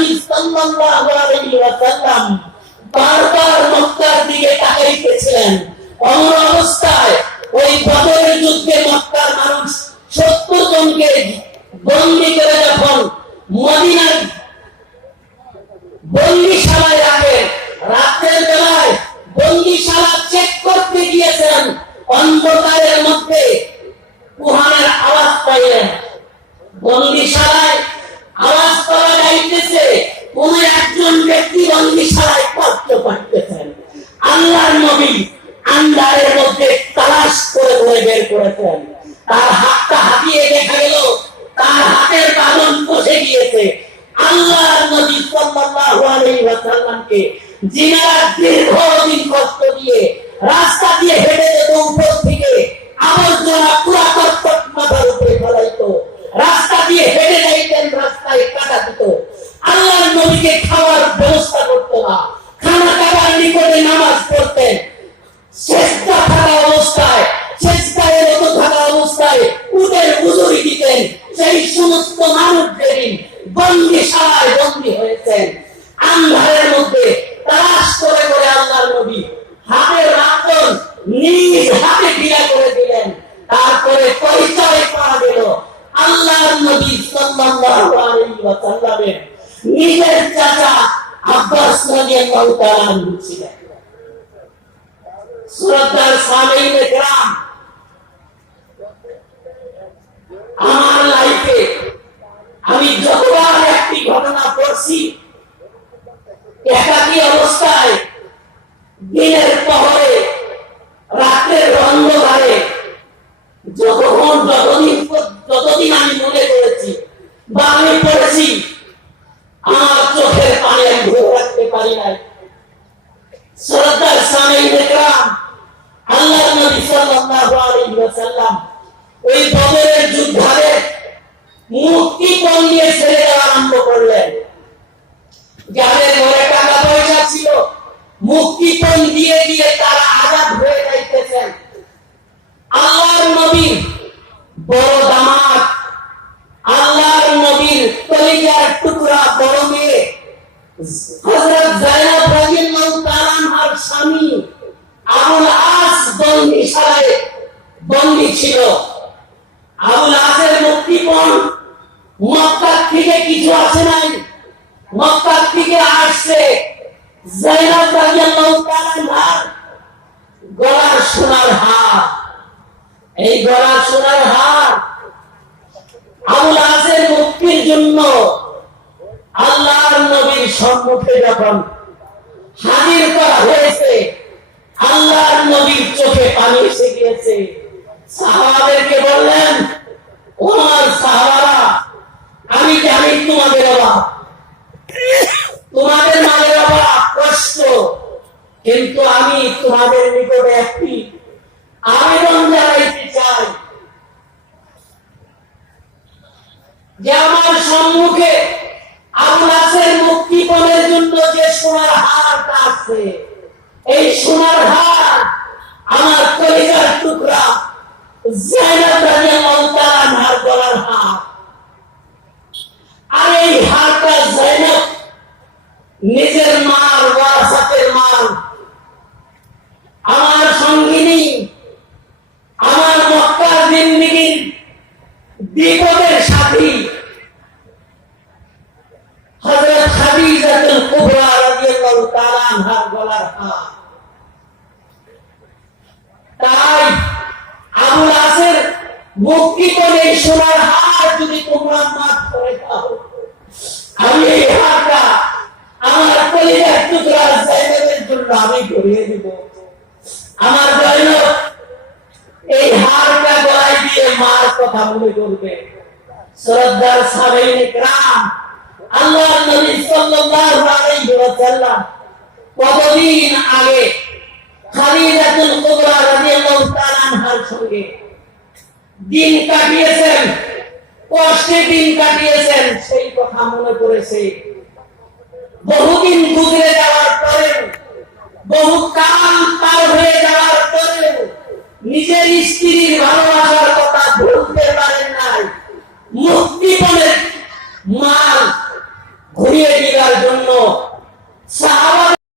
নবী সাল্লাল্লাহু আলাইহি ওয়াসাল্লাম বারবার মক্কার দিকে তাকাইতেছিলেন। অমর অবস্থায় ওই বদরের যুদ্ধে মক্কার মানুষ 70 জনকে বন্দী করে যখন মদিনার বন্দিশালায় রাখে, রাতের বেলায় বন্দিশালা চেক করতে গিয়েছেন, অন্ধকারের মধ্যে কুরআনের আওয়াজ পাইলেন। বন্দিশালায় আওয়াজ পাওয়া যাইতেছে, কোন একজন ব্যক্তি বন্দিশালায় কষ্ট পাচ্ছেন। আল্লাহর নবী আন্ধারের মধ্যে তালাশ করে ধরে বের করেছেন। তার হাতটা হাতিয়ে দেখা গেল তার হাতের বাঁধন বসে গিয়েছে। আল্লাহর নবী সাল্লাল্লাহু আলাইহি ওয়াসাল্লামকে জিনারা দীর্ঘদিন কষ্ট দিয়ে রাস্তা দিয়ে হেঁটে যেত, উপর থেকে আবর্জনা পুরা কর্তক মাথার উপরে ফেলাইতো, রাস্তা দিয়ে হেঁটে যাইতেন, রাস্তায় কাটা দিত। আল্লাহর নবীকে খাওয়ার ব্যবস্থা করতো না, খানা খাবার নিকটে নামাজ পড়তেন, চেষ্টা থাকা অবস্থায়, চেষ্টায় রত থাকা অবস্থায় উটের উজুরি দিতেন। সেই সমস্ত মানুষ যেদিন বন্দিশালায় বন্দী হয়েছেন, আন্ধারের মধ্যে তালাশ করে করে আল্লাহর নবী হাতে রাখতেন, নিজ হাতে ক্রিয়া করে দিলেন। তারপরে পরিচয় পাওয়া গেল আল্লাহর নবী সাল্লাল্লাহু আলাইহি ওয়াসাল্লামের নিজের চাচা আব্বাস রাদিয়াল্লাহু তাআলা আনহু ছিলেন। শ্রদ্ধার সামিঈনে কেরাম, আমার লাইফে আমি যতবার একটি ঘটনা পড়ছি, একাকী অবস্থায় দিনের পহরে রাতের অন্ধকারে যতদিন আমি মনে করেছি বা আমি পড়েছি, আমার চোখের পানি আমি ধরে রাখতে পারি নাই। শ্রদ্ধার সামিঈনে কেরাম, আল্লাহর নবী সাল্লাল্লাহু আলাইহি ওয়াসাল্লাম ওই বদরের যুদ্ধে মুক্তিপণ নিয়ে ছেড়ে দেওয়া আরম্ভ করলেন। যাদের ঘরে টাকা পয়সা ছিল, মুক্তিপণ দিয়ে দিয়ে তারা আজাদ হয়ে যাইতেছেন। আল্লাহর নবীর বড় দামাত, আল্লাহর নবীর কলিজার টুকরা বড় মেয়ে হযরত যায়েনব রাদিয়াল্লাহু তাআলা আনহার স্বামী আবুল আস বন্দিশালায় বন্দী ছিল। আবুল আসের মুক্তিপণ মক্কা থেকে কিছু আসে নাই, মক্কা থেকে আসছে যায়েনব রাদিয়াল্লাহু তাআলা আনহার গলার সোনার হার। এই গলার সোনার হার আবুল আসের মুক্তির জন্য আল্লাহর নবীর সম্মুখে যখন হাজির করা হয়েছে, আল্লাহর নবীর চোখে পানি এসে গিয়েছে। সাহাবাদেরকে বললেন, ও আমার সাহাবারা, আমি জানি তোমাদের অভাব, তোমাদের মালের অভাব, কষ্ট, কিন্তু আমি তোমাদের নিকটে একটি আবেদন জানাইতে চাই যে আমার সম্মুখে আবুল আসের মুক্তিপণের জন্য যে সোনার হারটা আছে, এই সোনার হার আমার কলিজার টুকরা যায়েনব রাদিয়াল্লাহু তাআলা আনহার গলার হার। আর এই হারটা যায়েনব নিজের মার ওয়ারাসাতের মাল, আমার সঙ্গিনী, আমার মক্কার জিন্দেগীর বিপদের সাথী হযরত খাদিজাতুল কুবরা রাদিয়াল্লাহু তাআলা আনহার গলার হার। তাই আবুল আসের মুক্তিপণে সোনার হার যদি তোমরা মাফ করে দাও, আমি এই হারটা আমার কলিজার টুকরা যায়েনবের জন্য আমি ধরিয়ে দিব। আমার যায়েনব এই হারটা গলায় দিয়ে মার কথা মনে করবে। শ্রদ্ধার সামিঈনে কেরাম, আল্লাহর নবী সাল্লাল্লাহু আলাইহি ওয়াসাল্লাম কতদিন আগে খাদিজাতুল কুবরা রাদিয়াল্লাহু তাআলা আনহার সঙ্গে দিন কাটিয়েছেন, কষ্টে দিন কাটিয়েছেন, সেই কথা মনে করেছে। বহুদিন গুজরে যাওয়ার পরে, বহু কাল পার হয়ে যাওয়ার পরে নিজের স্ত্রীর ভালোবাসার কথা ভুলতে পারেন নাই। মুক্তিপণের মাল ঘুরিয়ে দিলেন। জন্য